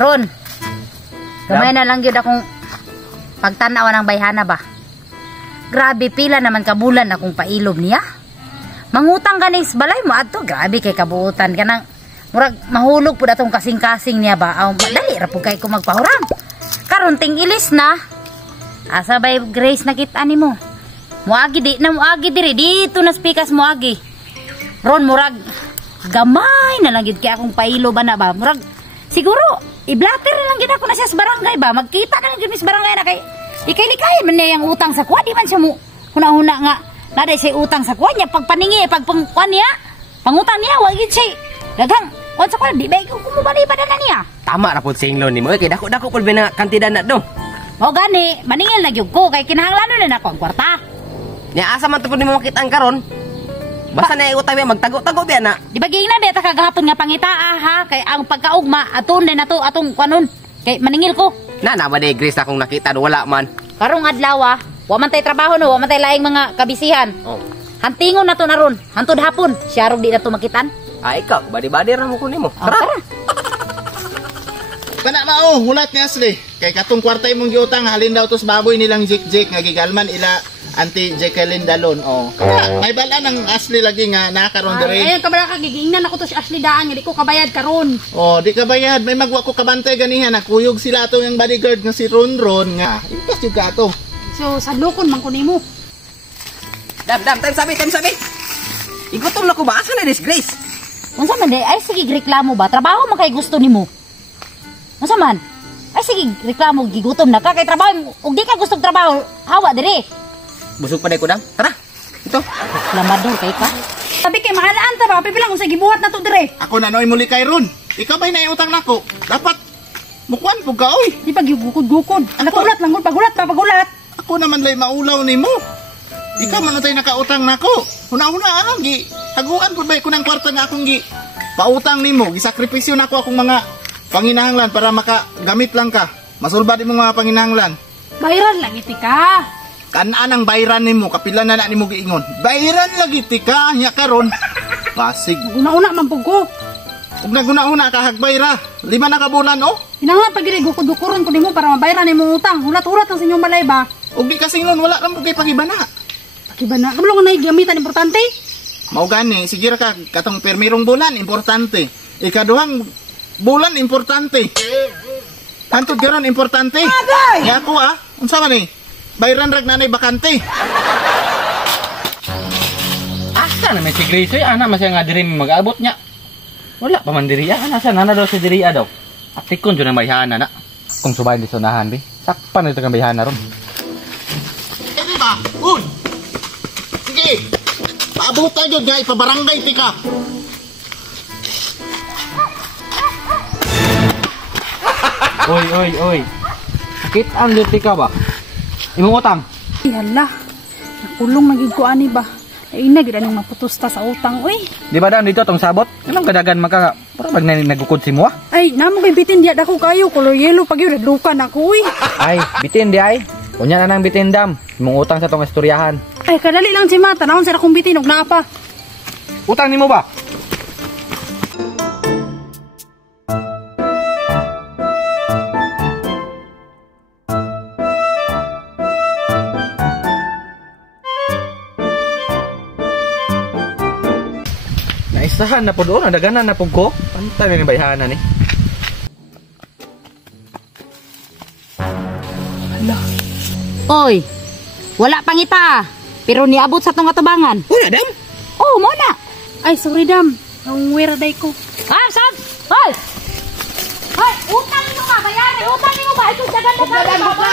Ron, gamay na lang yun akong pagtanaw ng bayhana ba. Grabe, pila naman kabulan akong pailob niya. Mangutang ka nis balay mo ato, grabe kay kabuutan ka nang murag mahulog po datong kasing-kasing niya ba. Aw, madali ra po kay ko magpahurang. Karon ting ilis na. Asa bay Grace nakita ni mo. Muagi di na muagi diri dito na spikas muagi. Ron murag gamay na lang gid kay akong pailob na ba. Murag siguro i-blatter na lang gid ako na siya sa barangay ba. Magkita na lang gid sa barangay na kay ikay-likay man niya yung utang sa kuha. Di man siya mo huna-huna nga. Naday siya utang sa kuha niya. Pagpaningi, pagpangkuhan niya. Pangutang niya, wagid siya. Daghang, kung sa kuha, di ba ikaw kumubali pa na niya? Tama na po sa inglon ni mo. Kaya dako-dako po na kantidad na do. O gani, maningil na gyud ko. Kay kinahanglan na ako ang kwarta. Niya asa man to po ni mo makita ang karon. Basta na utang niya, magtago-tago biya na. Di ba gingna biya ta kagahapon nga pangitaa ha? Kay ang pagkaugma, aton din na to, atong kwanon. Kay maningil ko. Na ba day Grace akong nakita do wala man. Karong adlaw wa man tay trabaho no, wa man tay laing mga kabisihan. Oh. Hantingon na to na ron, hantod hapon. Siya ron di na to makitan. Ikaw, badi-badi ra mo ko nimo. Tara. Kana mao, hulat ni Ashley. Kay katong kwarta imong giutang halin daw tos baboy nilang Jik nga gigalman ila Auntie Jacqueline Dalon. Oh. Kana may bala ng Ashley lagi nga nakaron diri. Ay, kabala ka gigingnan ako to si Ashley daan, di ko kabayad karon. Oh, di ka bayad. May magwa ko kabantay ganihan. Nakuyog sila ato yung bodyguard nga si Ronron nga. Impas yung ka ato. So, sadlokon man ko nimo. Dam, time sabi. Igutom na ko ba? Asa na disgrace? Unsa man day? Ay sige reklamo ba? Trabaho man kay gusto nimo. Unsa man? Ay sige reklamo gigutom na ka kay trabaho ug di ka gustong trabaho. Hawa diri. Busog pa day ko dam. Tara. Ito. Lamador kay ka. Sabi kay maalaan ta ba, pipilang kung sa gibuhat na to dire. Ako na noy muli kay Ron. Ikaw ba'y naiutang nako? Dapat mukwan po ka oy. Di pag gugukod-gukod. Nagulat lang, pagulat. Ako naman lay maulaw nimo. Ikaw man tay nakautang nako. Huna-huna gi. Haguan pud bay ko ng kwarta nga akong gi. Pautang nimo, gisakripisyo nako akong mga panginahanglan para makagamit lang ka. Masulbad imong mga panginahanglan. Bayaran lang iti ka. Kanaan ang bayran nimo, kapila na nimo giingon. Bayran lagi ti ka nya karon. Pasig. Una-una man pug ko. Ug naguna-una ka hagbayra. 5 na ka bulan oh. Hinanga pag gid gukod-gukuron ko nimo para mabayaran nimo utang. Hulat-hulat ang sa inyong balay ba? Ug di kasing nun wala lang kay pagibana. Pakiba na. Kabalo nga gamitan importante. Mao gani, sige ra ka katong permirong bulan importante. Ikaduhang bulan importante. Hantod garon importante. Ya ako unsa man ni? Bayran rag nanay bakante. Asa na may si Grace oy, ana masaya nga diri mag-abot niya. Wala pa man diri ana sa nana daw si diri daw. Atikon jud ang bayhana na. Kung subay di sonahan bi. Sakpan ito kang bayhana ron. Di ba? Un. Sige. Paabutan jud nga ipabarangay ti ka. Oy. Sakit ang luti ka ba? Imong utang. Ay hala. Nakulong magig ko ani ba? Ay na gid aning maputusta sa utang oy. Di ba dam dito tong sabot? Anong kadagan maka para bag nagukod si mo? Ay namo kay bitin diya dako kayo color yellow pag yun lukan ako oy. Ay, bitin di ay. Unya na nang bitin dam. Imong utang sa tong istoryahan. Ay kadali lang si mata naon sa akong bitin og naa pa. Utang nimo ba? Naisahan na po doon, nadaganan na po ko. Pantay na yung bayhana ni. Oy. Wala pangita. Pero niabot sa tong atubangan. Wala dam. Oh, mo na. Ay sorry dam. Ang wera day ko. Sab. Hoy. Hoy, utang mo ba? Bayaran utang mo ba? Ito dagan na.